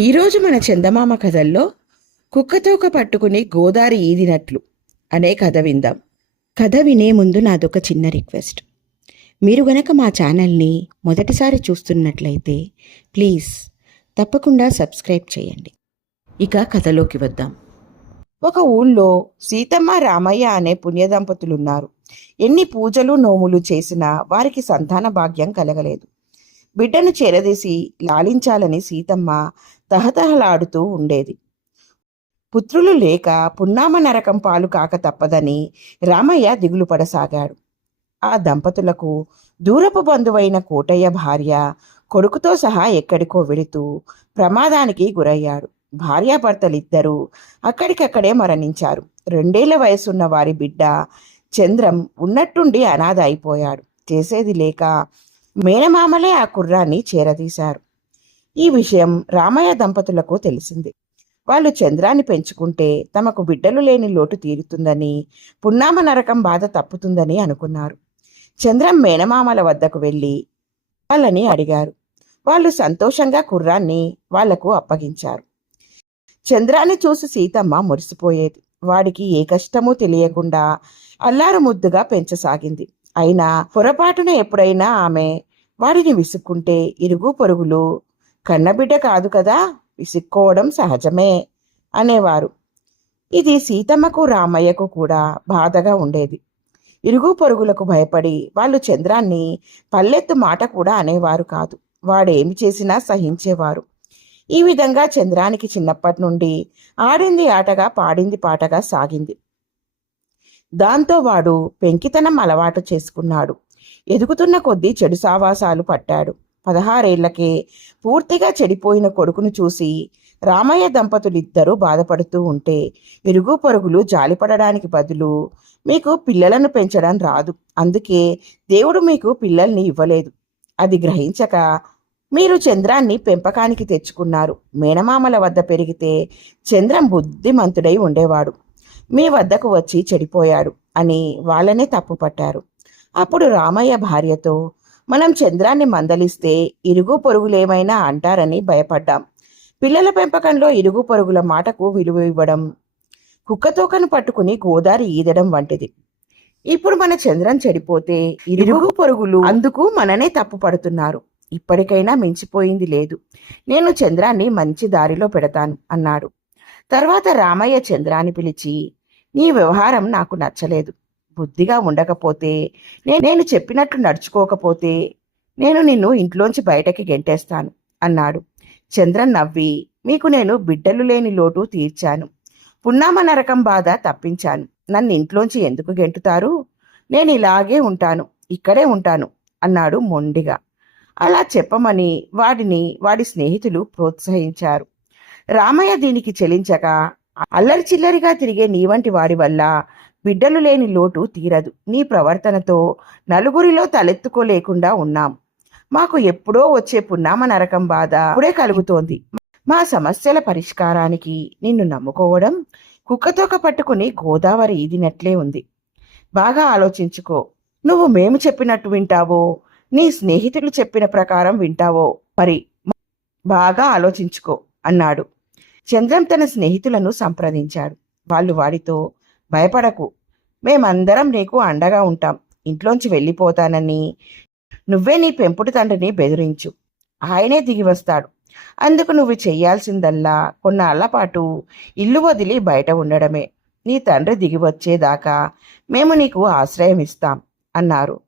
ఈరోజు మన చందమామ కథల్లో కుక్కతోక పట్టుకుని గోదారి ఈదినట్లు అనే కథ విందాం. కథ వినే ముందు నాదొక చిన్న రిక్వెస్ట్. మీరు గనక మా ఛానల్ని మొదటిసారి చూస్తున్నట్లయితే ప్లీజ్ తప్పకుండా సబ్స్క్రైబ్ చేయండి. ఇక కథలోకి వద్దాం. ఒక ఊళ్ళో సీతమ్మ రామయ్య అనే పుణ్య దంపతులున్నారు. ఎన్ని పూజలు నోములు చేసినా వారికి సంతాన భాగ్యం కలగలేదు. బిడ్డను చేరదీసి లాలించాలని సీతమ్మ తహతహలాడుతూ ఉండేది. పుత్రులు లేక పున్నామ నరకం పాలు కాక తప్పదని రామయ్య దిగులు పడసాగాడు ఆ దంపతులకు దూరపు బంధువైన కోటయ్య భార్య కొడుకుతో సహా ఎక్కడికో వెళుతూ ప్రమాదానికి గురయ్యాడు. భార్యాభర్తలిద్దరూ అక్కడికక్కడే మరణించారు. రెండేళ్ళ వయసున్న వారి బిడ్డ చంద్రం ఉన్నట్టుండి అనాథ అయిపోయాడు. చేసేది లేక మేనమామలే ఆ కుర్రాన్ని చేరదీశారు. ఈ విషయం రామయ్య దంపతులకు తెలిసింది. వాళ్ళు చంద్రాన్ని పెంచుకుంటే తమకు బిడ్డలు లేని లోటు తీరుతుందని పున్నామ నరకం బాధ తప్పుతుందని అనుకున్నారు. చంద్రం మేనమామల వద్దకు వెళ్ళి వాళ్ళని అడిగారు. వాళ్ళు సంతోషంగా కుర్రాన్ని వాళ్ళకు అప్పగించారు. చంద్రాన్ని చూసి సీతమ్మ మురిసిపోయేది. వాడికి ఏ కష్టమూ తెలియకుండా అల్లారు ముద్దుగా పెంచసాగింది. అయినా పొరపాటున ఎప్పుడైనా ఆమె వాడిని విసుక్కుంటే ఇరుగు పొరుగులు కన్నబిడ్డ కాదు కదా? విసుక్కోవడం సహజమే అనేవారు. ఇది సీతమ్మకు రామయ్యకు కూడా బాధగా ఉండేది. ఇరుగు పొరుగులకు భయపడి వాళ్ళు చంద్రాన్ని పల్లెత్తు మాట కూడా అనేవారు కాదు. వాడేమి చేసినా సహించేవారు. ఈ విధంగా చంద్రానికి చిన్నప్పటి నుండి ఆడింది ఆటగా పాడింది పాటగా సాగింది. దాంతో వాడు పెంకితనం అలవాటు చేసుకున్నాడు. ఎదుగుతున్న కొద్దీ చెడు సావాసాలు పట్టాడు. పదహారేళ్ళకే పూర్తిగా చెడిపోయిన కొడుకును చూసి రామయ్య దంపతులిద్దరూ బాధపడుతూ ఉంటే ఇరుగు పొరుగులు జాలిపడడానికి బదులు మీకు పిల్లలను పెంచడం రాదు. అందుకే దేవుడు మీకు పిల్లల్ని ఇవ్వలేదు. అది గ్రహించక మీరు చంద్రాన్ని పెంపకానికి తెచ్చుకున్నారు. మేనమామల వద్ద పెరిగితే చంద్రం బుద్ధిమంతుడై ఉండేవాడు. మీ వద్దకు వచ్చి చెడిపోయాడు అని వాళ్ళనే తప్పుపట్టారు. అప్పుడు రామయ్య భార్యతో మనం చంద్రాన్ని మందలిస్తే ఇరుగు పొరుగులేమైనా అంటారని భయపడ్డాం. పిల్లల పెంపకంలో ఇరుగు పొరుగుల మాటకు విలువ ఇవ్వడం కుక్కతోకను పట్టుకుని గోదారి ఈదడం వంటిది. ఇప్పుడు మన చంద్రం చెడిపోతే ఇరుగు పొరుగులు అందుకు మననే తప్పు పడుతున్నారు. ఇప్పటికైనా మించిపోయింది లేదు. నేను చంద్రాన్ని మంచి దారిలో పెడతాను అన్నాడు. తర్వాత రామయ్య చంద్రాన్ని పిలిచి నీ వ్యవహారం నాకు నచ్చలేదు. బుద్ధిగా ఉండకపోతే నేను చెప్పినట్లు నడుచుకోకపోతే నేను నిన్ను ఇంట్లోంచి బయటకి గెంటేస్తాను అన్నాడు. చంద్రన్ నవ్వి మీకు నేను బిడ్డలు లేని లోటు తీర్చాను. పున్నామ నరకం బాధ తప్పించాను. నన్ను ఇంట్లోంచి ఎందుకు గెంటుతారు? నేను ఇలాగే ఉంటాను ఇక్కడే ఉంటాను అన్నాడు మొండిగా. అలా చెప్పమని వాడిని వాడి స్నేహితులు ప్రోత్సహించారు. రామయ్య దీనికి చెలించక అల్లరి చిల్లరిగా తిరిగే నీ వంటి వాడి వల్ల బిడ్డలు లేని లోటు తీరదు. నీ ప్రవర్తనతో నలుగురిలో తలెత్తుకోలేకుండా ఉన్నాం. మాకు ఎప్పుడో వచ్చే పున్నామ నరకం బాధ ఇప్పుడే కలుగుతోంది. మా సమస్యల పరిష్కారానికి నిన్ను నమ్ముకోవడం కుక్కతోక పట్టుకుని గోదావరి ఈదినట్లే ఉంది. బాగా ఆలోచించుకో. నువ్వు మేము చెప్పినట్టు వింటావో నీ స్నేహితులు చెప్పిన ప్రకారం వింటావో మరి బాగా ఆలోచించుకో అన్నాడు. చంద్రం తన స్నేహితులను సంప్రదించాడు. వాళ్ళు వాడితో భయపడకు. మేమందరం నీకు అండగా ఉంటాం. ఇంట్లోంచి వెళ్ళిపోతానని. నువ్వే నీ పెంపుడు తండ్రిని బెదిరించు. ఆయనే దిగి వస్తాడు. అందుకు నువ్వు చెయ్యాల్సిందల్లా కొన్నాళ్ళపాటు ఇల్లు వదిలి బయట ఉండడమే. నీ తండ్రి దిగి వచ్చేదాకా మేము నీకు ఆశ్రయం ఇస్తాం అన్నారు.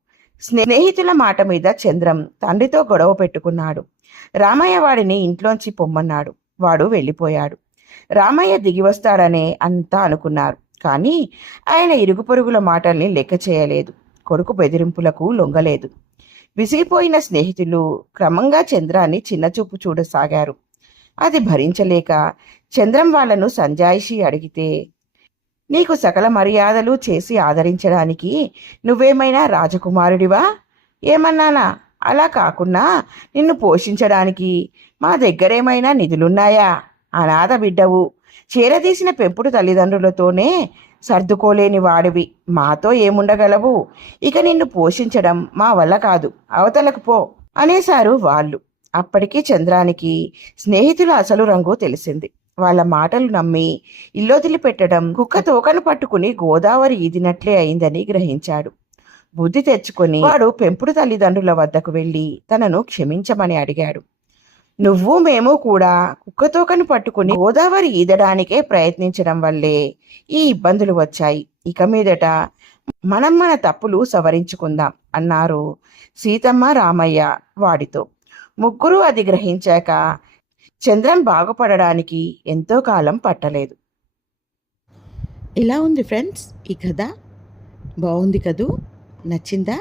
స్నేహితుల మాట మీద చంద్రం తండ్రితో గొడవ పెట్టుకున్నాడు. రామయ్య వాడిని ఇంట్లోంచి పొమ్మన్నాడు. వాడు వెళ్ళిపోయాడు. రామయ్య దిగి వస్తాడనే అంతా అనుకున్నారు. కానీ ఆయన ఇరుగు పొరుగుల మాటల్ని లెక్క చేయలేదు. కొడుకు బెదిరింపులకు లొంగలేదు. విసిగిపోయిన స్నేహితులు క్రమంగా చంద్రాన్ని చిన్నచూపు చూడసాగారు. అది భరించలేక చంద్రం వాళ్ళను సంజాయిషి అడిగితే నీకు సకల మర్యాదలు చేసి ఆదరించడానికి నువ్వేమైనా రాజకుమారుడివా? ఏమన్నానా? అలా కాకుండా నిన్ను పోషించడానికి మా దగ్గరేమైనా నిధులున్నాయా? అనాథ బిడ్డవు చేరదీసిన పెంపుడు తల్లిదండ్రులతోనే సర్దుకోలేని వాడివి. మాతో ఏముండగలవు? ఇక నిన్ను పోషించడం మా వల్ల కాదు. అవతలకు పో అనేశారు వాళ్ళు. అప్పటికి చంద్రానికి స్నేహితుల అసలు రంగు తెలిసింది. వాళ్ళ మాటలు నమ్మి ఇల్లొదిలి పెట్టడం కుక్క తోకను పట్టుకుని గోదావరి ఈదినట్లే అయిందని గ్రహించాడు. బుద్ధి తెచ్చుకొని వాడు పెంపుడు తల్లిదండ్రుల వద్దకు వెళ్ళి తనను క్షమించమని అడిగాడు. నువ్వు మేము కూడా కుక్క తోకను పట్టుకుని గోదావరి ఈదడానికే ప్రయత్నించడం వల్లే ఈ ఇబ్బందులు వచ్చాయి. ఇక మీదట మనం మన తప్పులు సవరించుకుందాం అన్నారు సీతమ్మ రామయ్య వాడితో. ముగ్గురు అది గ్రహించాక చంద్రం బాగుపడడానికి ఎంతో కాలం పట్టలేదు. ఇలా ఉంది ఫ్రెండ్స్ ఈ కథ. బాగుంది కదూ? నచ్చిందా?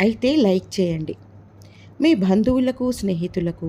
అయితే లైక్ చేయండి. మీ బంధువులకు స్నేహితులకు